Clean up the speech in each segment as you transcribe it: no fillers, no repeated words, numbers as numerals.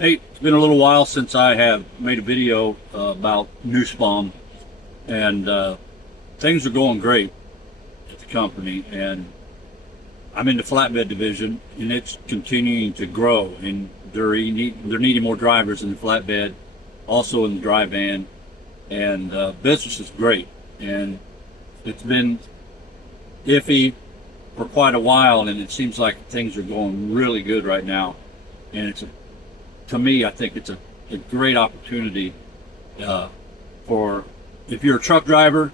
Hey, it's been a little while since I have made a video about Nussbaum, and things are going great at the company. And I'm in the flatbed division, and it's continuing to grow. And they're needing more drivers in the flatbed, also in the dry van, and business is great. And it's been iffy for quite a while, and it seems like things are going really good right now. And to me, I think it's a great opportunity for, if you're a truck driver,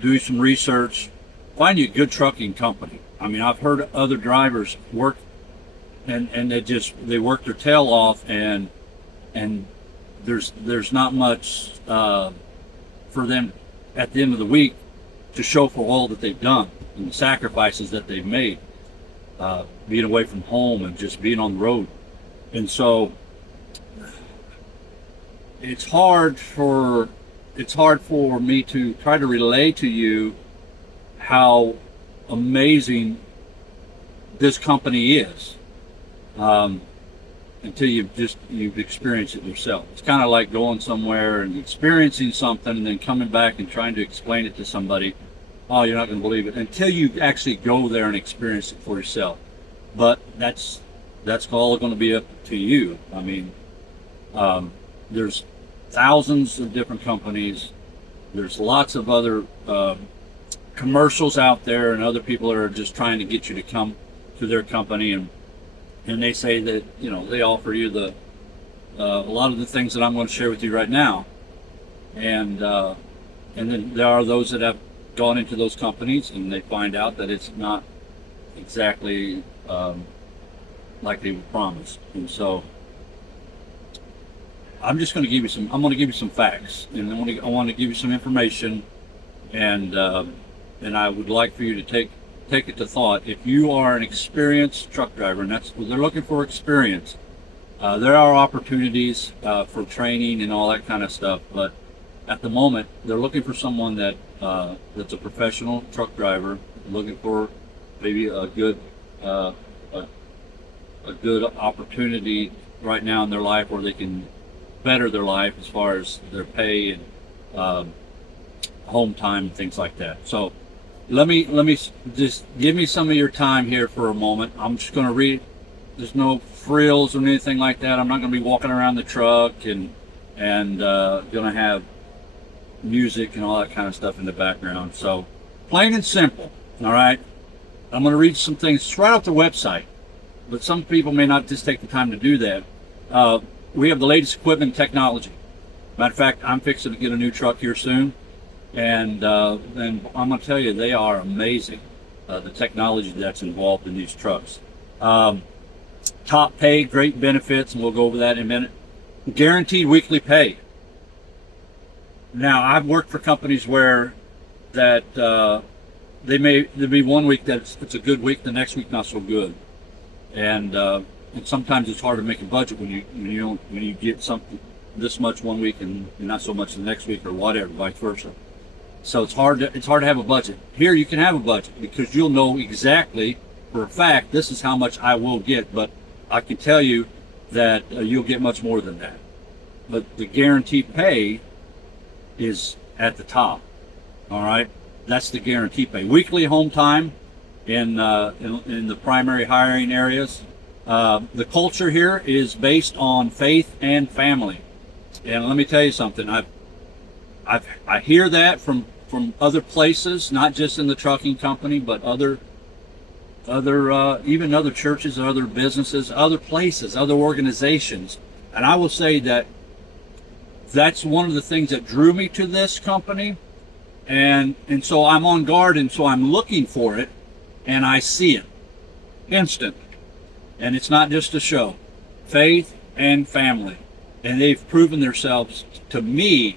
do some research, find you a good trucking company. I mean, I've heard other drivers work, and they work their tail off, and there's not much for them at the end of the week to show for all that they've done and the sacrifices that they've made, being away from home and just being on the road. And so it's hard for me to try to relay to you how amazing this company is, until you've experienced it yourself. It's kind of like going somewhere and experiencing something and then coming back and trying to explain it to somebody. Oh, you're not going to believe it until you actually go there and experience it for yourself. But that's all going to be up to you. I mean, there's thousands of different companies. There's lots of other commercials out there, and other people that are just trying to get you to come to their company, and they say that, you know, they offer you a lot of the things that I'm going to share with you right now. And then there are those that have gone into those companies and they find out that it's not exactly like they were promised. And so I'm just going to give you some. I'm going to give you some facts, and I want to give you some information, and I would like for you to take it to thought. If you are an experienced truck driver, and that's what they're looking for, experience, there are opportunities for training and all that kind of stuff. But at the moment, they're looking for someone that's a professional truck driver, looking for maybe a good opportunity right now in their life where they can better their life as far as their pay and home time and things like that. So let me just give me some of your time here for a moment. I'm just going to read. There's no frills or anything like that. I'm not going to be walking around the truck and going to have music and all that kind of stuff in the background. So plain and simple. All right. I'm going to read some things right off the website, but some people may not just take the time to do that. We have the latest equipment and technology. Matter of fact, I'm fixing to get a new truck here soon, and I'm going to tell you, they are amazing, the technology that's involved in these trucks. Top pay, great benefits, and we'll go over that in a minute. Guaranteed weekly pay. Now, I've worked for companies where that there'll be one week that it's a good week, the next week not so good, and sometimes it's hard to make a budget when you get something this much one week and not so much the next week, or whatever, vice versa. So it's hard to have a budget. Here you can have a budget because you'll know exactly for a fact this is how much I will get, but I can tell you that you'll get much more than that. But the guaranteed pay is at the top. All right, that's the guaranteed pay. Weekly home time in the primary hiring areas. The culture here is based on faith and family, and let me tell you something. I hear that from other places, not just in the trucking company, but other even other churches, other businesses, other places, other organizations. And I will say that that's one of the things that drew me to this company, and so I'm on guard, and so I'm looking for it, and I see it instant. And it's not just a show. Faith and family. And they've proven themselves to me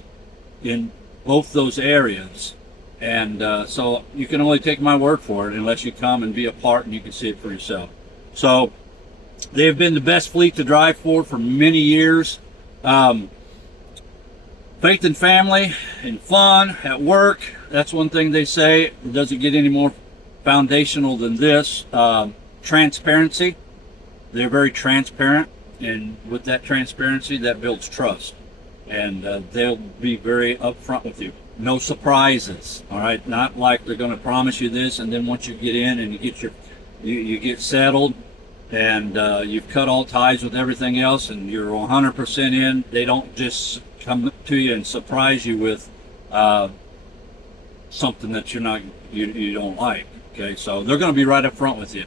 in both those areas. And so you can only take my word for it unless you come and be a part and you can see it for yourself. So they have been the best fleet to drive for many years. Faith and family and fun at work. That's one thing they say. It doesn't get any more foundational than this. Transparency. They're very transparent. and with that transparency, that builds trust, and they'll be very upfront with you. No surprises, all right? Not like they're going to promise you this, and then once you get in and you get settled, and you've cut all ties with everything else, and you're 100% in. They don't just come to you and surprise you with something that you don't like. Okay, so they're going to be right up front with you.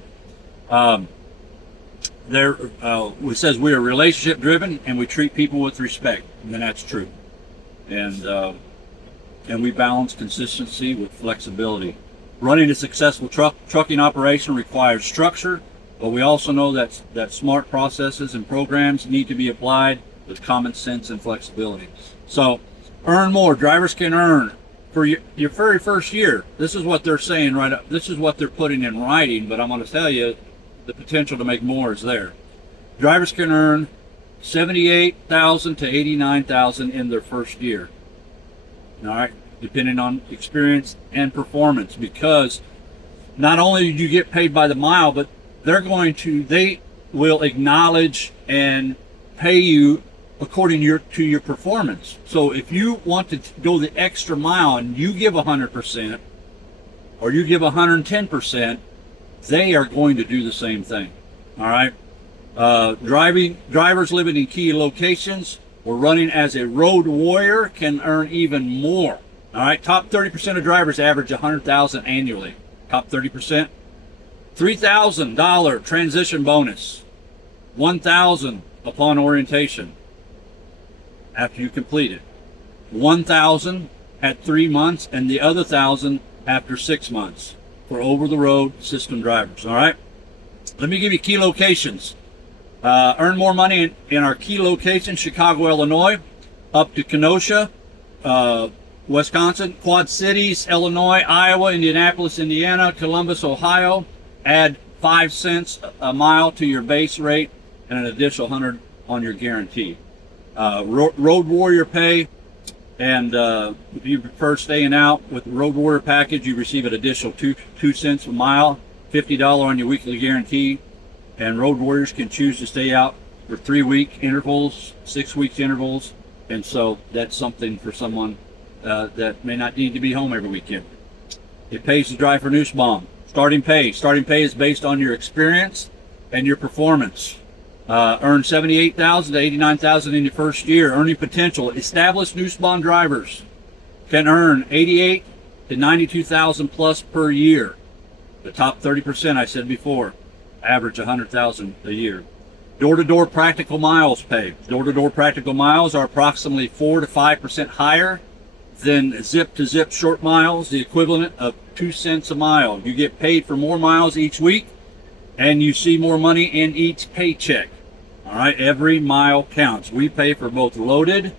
It says we are relationship driven and we treat people with respect, and that's true. And we balance consistency with flexibility. Running a successful trucking operation requires structure, but we also know that smart processes and programs need to be applied with common sense and flexibility. So, earn more. Drivers can earn for your very first year. This is what they're saying right up. This is what they're putting in writing, but I'm going to tell you the potential to make more is there. Drivers can earn $78,000 to $89,000 in their first year. All right, depending on experience and performance, because not only do you get paid by the mile, but they will acknowledge and pay you according to your performance. So if you want to go the extra mile and you give 100% or you give 110%, they are going to do the same thing. All right. Drivers living in key locations or running as a road warrior can earn even more. All right. Top 30% of drivers average $100,000 annually. Top 30%. $3,000 transition bonus. $1,000 upon orientation after you complete it. $1,000 at 3 months, and the other $1,000 after 6 months for over-the-road system drivers. All right. Let me give you key locations. Earn more money in our key locations: Chicago, Illinois, up to Kenosha, Wisconsin, Quad Cities, Illinois, Iowa, Indianapolis, Indiana, Columbus, Ohio. Add 5 cents a mile to your base rate and an additional 100 on your guarantee. Road Warrior pay, and if you prefer staying out with the Road Warrior package, you receive an additional 2 cents a mile, $50 on your weekly guarantee. And Road Warriors can choose to stay out for 3-week intervals, 6-week intervals, and so that's something for someone that may not need to be home every weekend. It pays to drive for Nussbaum. Starting pay is based on your experience and your performance. Earn $78,000 to $89,000 in your first year. Earning potential: established Nussbaum drivers can earn $88,000 to $92,000 plus per year. The top 30%, I said before, average $100,000 a year. Door-to-door practical miles pay. Door-to-door practical miles are approximately 4 to 5% higher than zip-to-zip short miles, the equivalent of 2 cents a mile. You get paid for more miles each week, and you see more money in each paycheck. All right, every mile counts. We pay for both loaded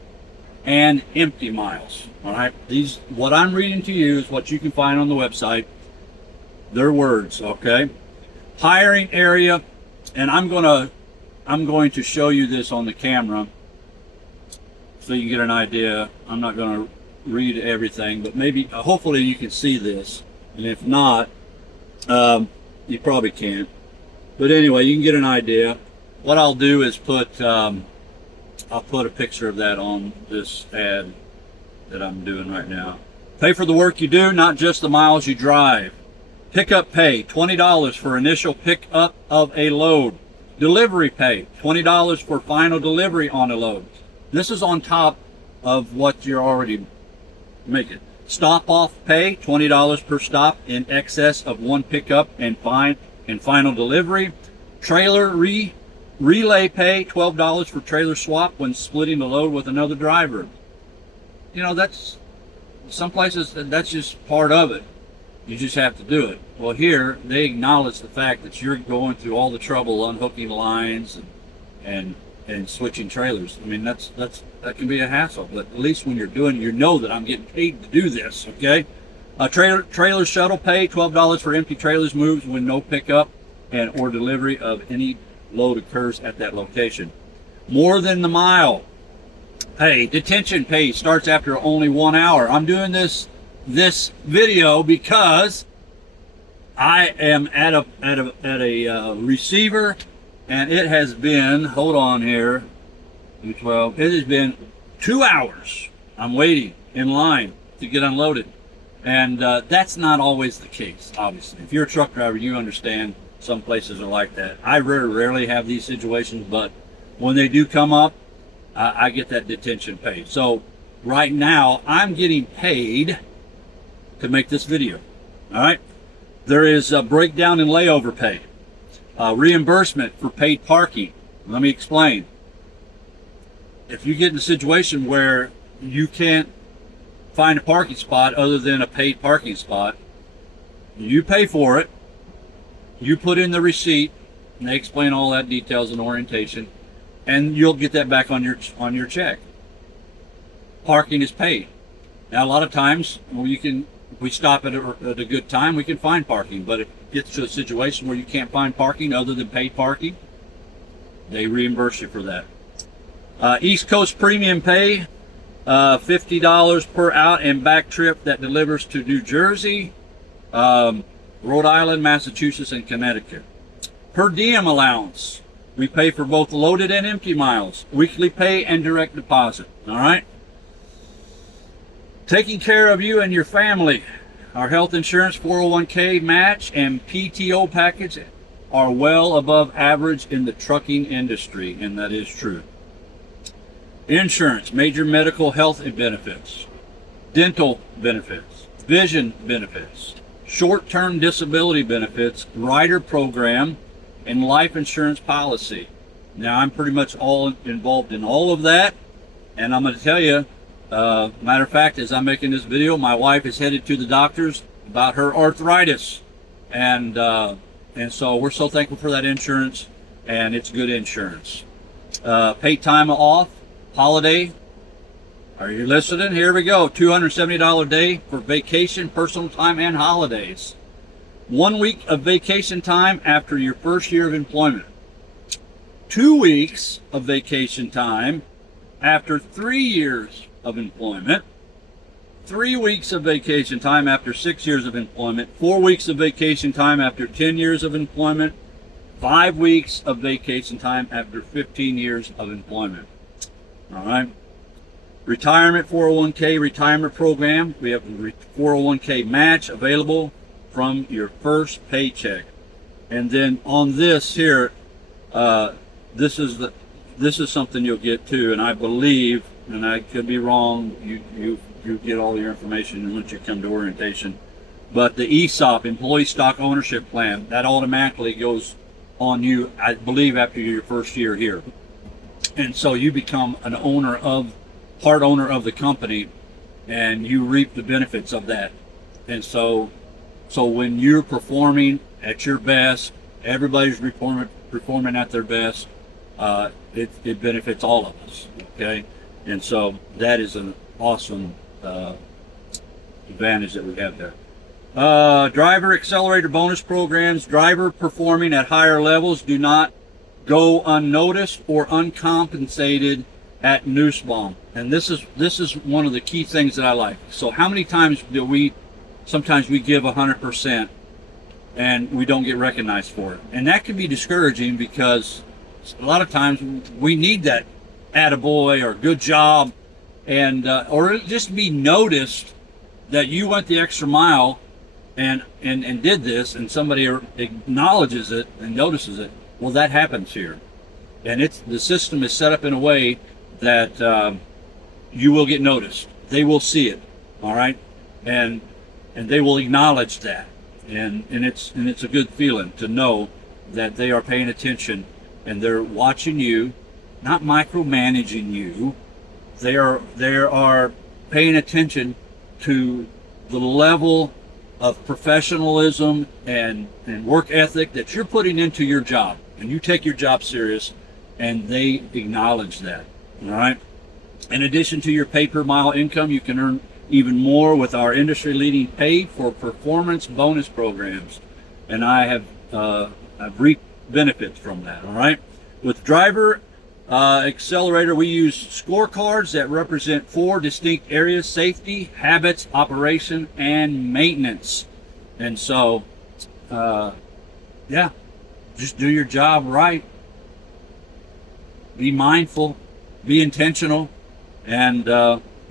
and empty miles. All right, what I'm reading to you is what you can find on the website. Their words, okay? Hiring area, and I'm going to show you this on the camera so you can get an idea. I'm not going to read everything, but maybe, hopefully you can see this, and if not, you probably can't. But anyway, you can get an idea. What I'll do is I'll put a picture of that on this ad that I'm doing right now. Pay for the work you do, not just the miles you drive. Pickup pay, $20 for initial pickup of a load. Delivery pay, $20 for final delivery on a load. This is on top of what you're already making. Stop off pay, $20 per stop in excess of one pickup and final delivery. Trailer relay pay, $12 for trailer swap when splitting the load with another driver. You know, that's some places that's just part of it. You just have to do it. Well, here they acknowledge the fact that you're going through all the trouble unhooking lines and switching trailers. I mean, that can be a hassle, but at least when you're doing, you know that I'm getting paid to do this. Okay. Trailer shuttle pay, $12 for empty trailers moves when no pickup or delivery of any load occurs at that location. More than the mile pay. Detention pay starts after only 1 hour. I'm doing this video because I am at a receiver and it has been, hold on here, 212, it has been 2 hours. I'm waiting in line to get unloaded. And that's not always the case, obviously. If you're a truck driver, you understand some places are like that. I rarely have these situations, but when they do come up, I get that detention paid. So right now, I'm getting paid to make this video. All right. There is a breakdown in layover pay, reimbursement for paid parking. Let me explain. If you get in a situation where you can't find a parking spot other than a paid parking spot, you pay for it, you put in the receipt, and they explain all that details and orientation, and you'll get that back on your check. Parking is paid. Now a lot of times, if we stop at a good time, we can find parking, but if it gets to a situation where you can't find parking other than paid parking, they reimburse you for that. East Coast premium pay, $50 per out and back trip that delivers to New Jersey, Rhode Island, Massachusetts, and Connecticut. Per diem allowance, we pay for both loaded and empty miles, weekly pay and direct deposit. All right. Taking care of you and your family. Our health insurance, 401k match, and PTO package are well above average in the trucking industry, and that is true. Insurance, major medical health benefits, dental benefits, vision benefits, short-term disability benefits, rider program, and life insurance policy. Now, I'm pretty much all involved in all of that, and I'm going to tell you, matter of fact, as I'm making this video, my wife is headed to the doctors about her arthritis, and so we're so thankful for that insurance, and it's good insurance. Paid time off, holiday. Are you listening? Here we go. $270 a day for vacation, personal time, and holidays. 1 week of vacation time after your first year of employment. 2 weeks of vacation time after 3 years of employment. 3 weeks of vacation time after 6 years of employment. 4 weeks of vacation time after 10 years of employment. 5 weeks of vacation time after 15 years of employment. All right. Retirement 401k retirement program. We have the 401k match available from your first paycheck. And then on this here, this is something you'll get too. And I believe, and I could be wrong, you get all your information once you come to orientation. But the ESOP, Employee Stock Ownership Plan, that automatically goes on you, I believe, after your first year here. And so you become part owner of the company, and you reap the benefits of that. And so when you're performing at your best, everybody's performing at their best, it benefits all of us. Okay, and so that is an awesome advantage that we have there. Driver accelerator bonus programs. Driver performing at higher levels do not go unnoticed or uncompensated at Nussbaum. And this is one of the key things that I like. So how many times sometimes we give 100% and we don't get recognized for it. And that can be discouraging because a lot of times we need that attaboy or good job, and or just be noticed that you went the extra mile and did this, and somebody acknowledges it and notices it. Well, that happens here, and the system is set up in a way that you will get noticed. They will see it, all right, and they will acknowledge that, and it's a good feeling to know that they are paying attention and they're watching you, not micromanaging you. They are paying attention to the level of professionalism and work ethic that you're putting into your job, and you take your job serious, and they acknowledge that. All right. In addition to your pay per mile income, you can earn even more with our industry-leading pay for performance bonus programs, and I've reaped benefits from that. All right. With Driver Accelerator, we use scorecards that represent 4 distinct areas: safety, habits, operation, and maintenance. And so, yeah, just do your job right, be mindful, be intentional, and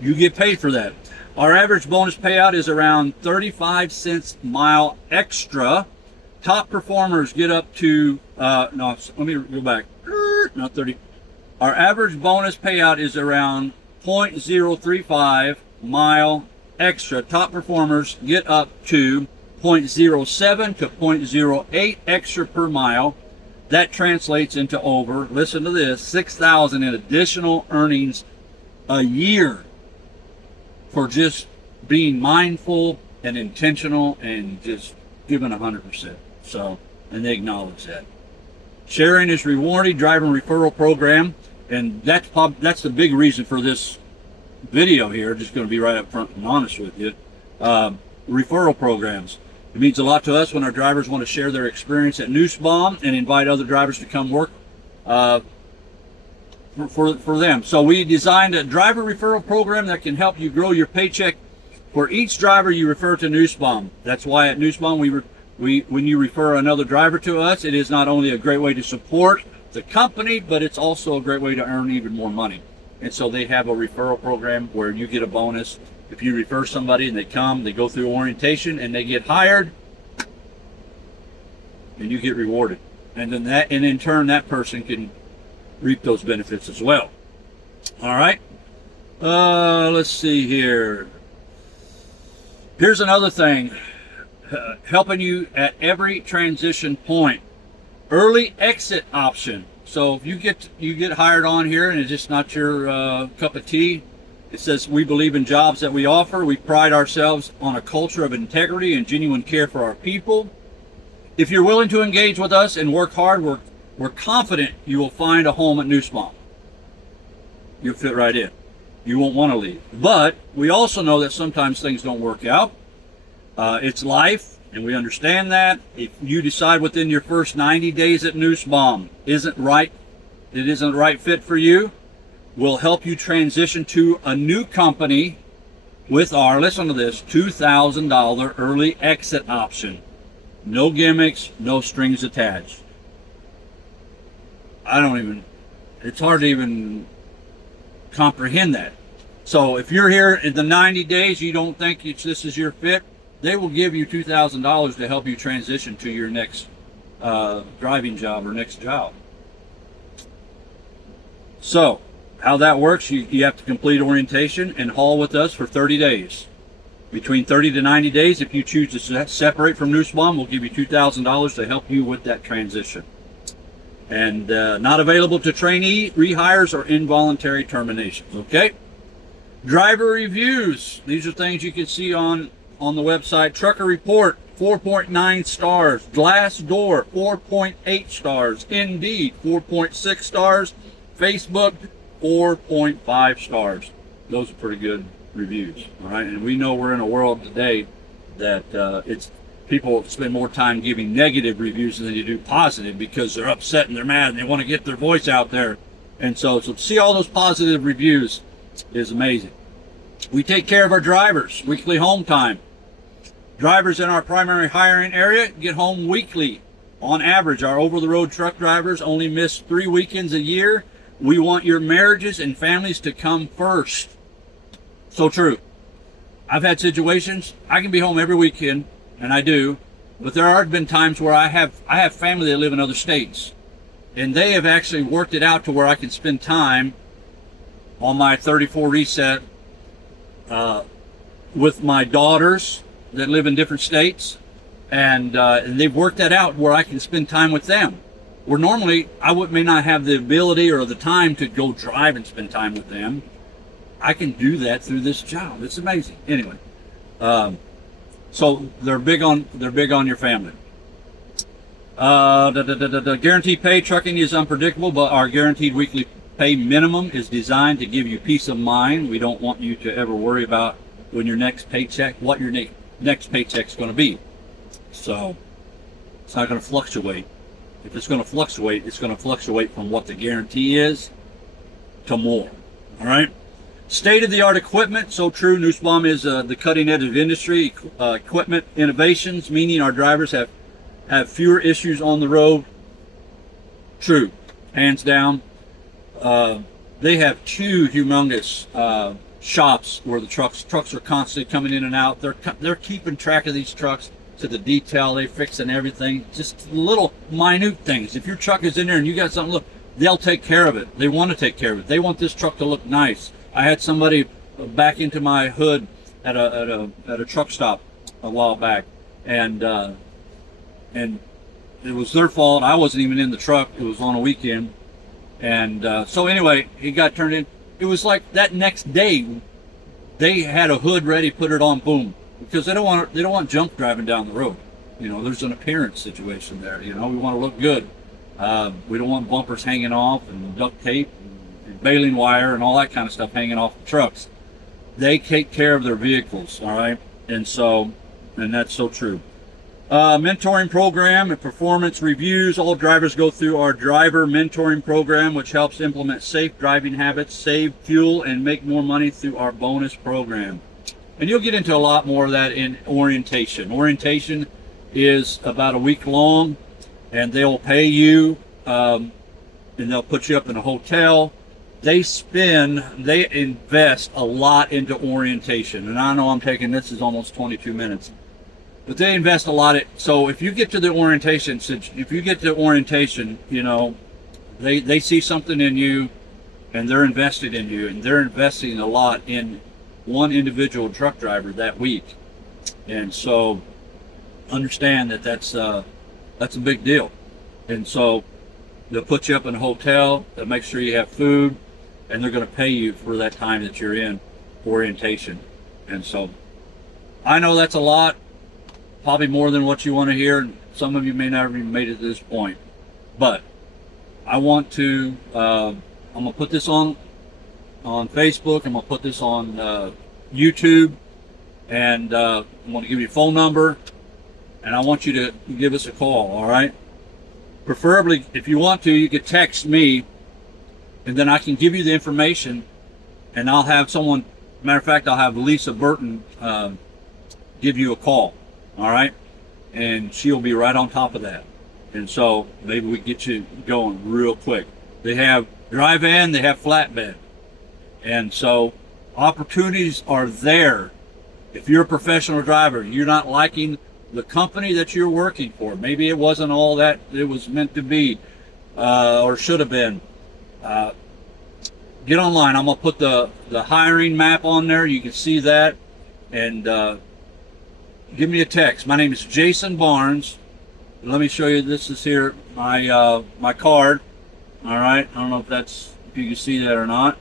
you get paid for that. Our average bonus payout is around 35 cents mile extra. Top performers get up to, no, let me go back, not 30. Our average bonus payout is around 0.035 mile extra. Top performers get up to 0.07 to 0.08 extra per mile. That translates into over, listen to this, 6,000 in additional earnings a year for just being mindful and intentional and just giving 100%. So, and they acknowledge that. Sharing is rewarding. Driver referral program, and that's the big reason for this video here. Just going to be right up front and honest with you. Referral programs. It means a lot to us when our drivers want to share their experience at Nussbaum and invite other drivers to come work for them. So we designed a driver referral program that can help you grow your paycheck for each driver you refer to Nussbaum. That's why at Nussbaum when you refer another driver to us, it is not only a great way to support the company, but it's also a great way to earn even more money. And so they have a referral program where you get a bonus if you refer somebody and they come, they go through orientation and they get hired, and you get rewarded. And then and in turn, that person can reap those benefits as well. All right. Let's see here. Here's another thing, helping you at every transition point. Early exit option. So if you get hired on here and it's just not your cup of tea, it says we believe in jobs that we offer. We pride ourselves on a culture of integrity and genuine care for our people. If you're willing to engage with us and work hard, we're confident you will find a home at Nussbaum. You'll fit right in. You won't want to leave. But we also know that sometimes things don't work out. It's life, and we understand that. If you decide within your first 90 days at Nussbaum it isn't the right fit for you, we'll help you transition to a new company with our, listen to this, $2,000 early exit option. No gimmicks, no strings attached. It's hard to even comprehend that. So if you're here in the 90 days, you don't think this is your fit, they will give you $2,000 to help you transition to your next driving job or next job. So how that works, you have to complete orientation and haul with us for 30 days. Between 30 to 90 days, if you choose to separate from Nussbaum, we'll give you $2,000 to help you with that transition. And not available to trainee, rehires, or involuntary terminations, okay? Driver reviews. These are things you can see on the website. Trucker Report, 4.9 stars. Glassdoor, 4.8 stars. Indeed, 4.6 stars. Facebook, 4.5 stars. Those are pretty good reviews, all right? And we know we're in a world today that people spend more time giving negative reviews than they do positive because they're upset and they're mad and they want to get their voice out there. And so to see all those positive reviews is amazing. We take care of our drivers. Weekly home time. Drivers in our primary hiring area get home weekly. On average, our over-the-road truck drivers only miss 3 weekends a year. We want your marriages and families to come first. So true. I've had situations, I can be home every weekend, and I do, but there have been times where I have family that live in other states, and they have actually worked it out to where I can spend time on my 34 reset with my daughters that live in different states, and they've worked that out where I can spend time with them. Where normally I may not have the ability or the time to go drive and spend time with them. I can do that through this job. It's amazing. Anyway, so they're big on your family. Guaranteed pay. Trucking is unpredictable, but our guaranteed weekly pay minimum is designed to give you peace of mind. We don't want you to ever worry about when your next paycheck, what your next paycheck is going to be. So it's not going to fluctuate. If it's going to fluctuate, it's going to fluctuate from what the guarantee is to more. All right. State-of-the-art equipment, so true. Nussbaum is the cutting edge of industry. Equipment innovations, meaning our drivers have fewer issues on the road. True, hands down. they have two humongous shops where the trucks are constantly coming in and out. They're keeping track of these trucks to the detail. They fixing everything, just little minute things. If your truck is in there and you got something, look, they'll take care of it. They want to take care of it. They want this truck to look nice. I had somebody back into my hood at a truck stop a while back, and it was their fault. I wasn't even in the truck. It was on a weekend, and so anyway, he got turned in. It was like that next day, they had a hood ready, put it on, boom, because they don't want junk driving down the road. You know, there's an appearance situation there. You know, we want to look good. We don't want bumpers hanging off and duct tape and baling wire and all that kind of stuff hanging off the trucks. They take care of their vehicles, all right? And that's so true. Mentoring program and performance reviews. All drivers go through our driver mentoring program, which helps implement safe driving habits, save fuel, and make more money through our bonus program. And you'll get into a lot more of that in orientation. Orientation is about a week long, and they'll pay you, and they'll put you up in a hotel. They invest a lot into orientation. And I know this is almost 22 minutes. But they invest a lot. So if you get to the orientation, you know, they see something in you, and they're invested in you, and they're investing a lot in one individual truck driver that week. And so understand that's a big deal. And so they'll put you up in a hotel, they'll make sure you have food, and they're going to pay you for that time that you're in orientation. And so I know that's a lot. Probably more than what you want to hear, and some of you may not have even made it to this point. But I want to, I'm going to put this on Facebook, I'm going to put this on YouTube, and I'm going to give you a phone number, and I want you to give us a call, all right? Preferably, if you want to, you could text me, and then I can give you the information, and I'll have someone, matter of fact, I'll have Lisa Burton give you a call. All right, and she'll be right on top of that, and so maybe we get you going real quick. They have dry van, they have flatbed, and so opportunities are there. If you're a professional driver, you're not liking the company that you're working for, maybe it wasn't all that it was meant to be, or should have been, get online. I'm gonna put the hiring map on there. You can see that, and give me a text. My name is Jason Barnes. Let me show you. This is here my card. All right. I don't know if you can see that or not.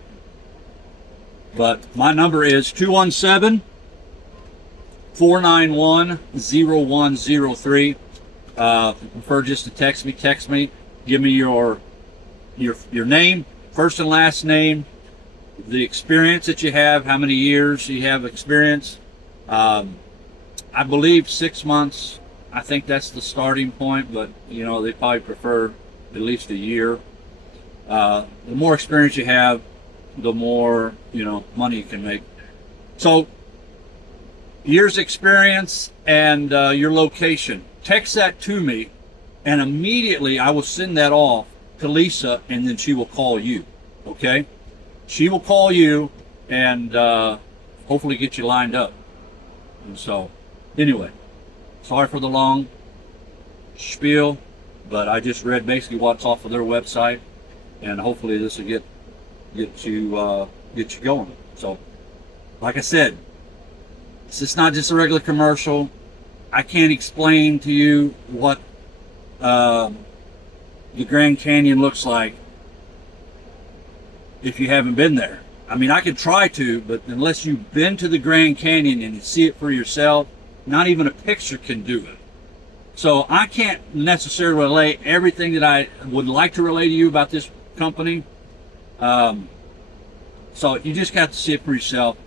But my number is 217-491-0103. If you prefer just to text me. Give me your name, first and last name, the experience that you have, how many years you have experience. I believe 6 months. I think that's the starting point, but you know, they probably prefer at least a year. The more experience you have, the more, you know, money you can make. So years experience and your location. Text that to me, and immediately I will send that off to Lisa, and then she will call you. Okay? She will call you and hopefully get you lined up. And so anyway, sorry for the long spiel, but I just read basically what's off of their website, and hopefully this will get you going. So, like I said, it's not just a regular commercial. I can't explain to you what the Grand Canyon looks like if you haven't been there. I mean, I could try to, but unless you've been to the Grand Canyon and you see it for yourself, not even a picture can do it. So I can't necessarily relay everything that I would like to relay to you about this company. So you just got to see it for yourself.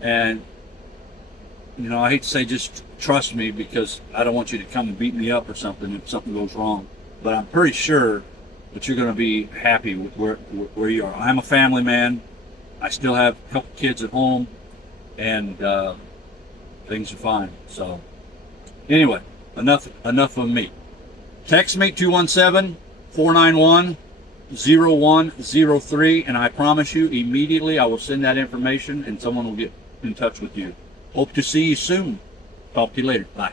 And, you know, I hate to say just trust me, because I don't want you to come and beat me up or something if something goes wrong. But I'm pretty sure that you're going to be happy with where you are. I'm a family man. I still have a couple kids at home, and things are fine. So anyway, enough of me. Text me 217-491-0103. 0103, and I promise you immediately I will send that information and someone will get in touch with you. Hope to see you soon. Talk to you later. Bye.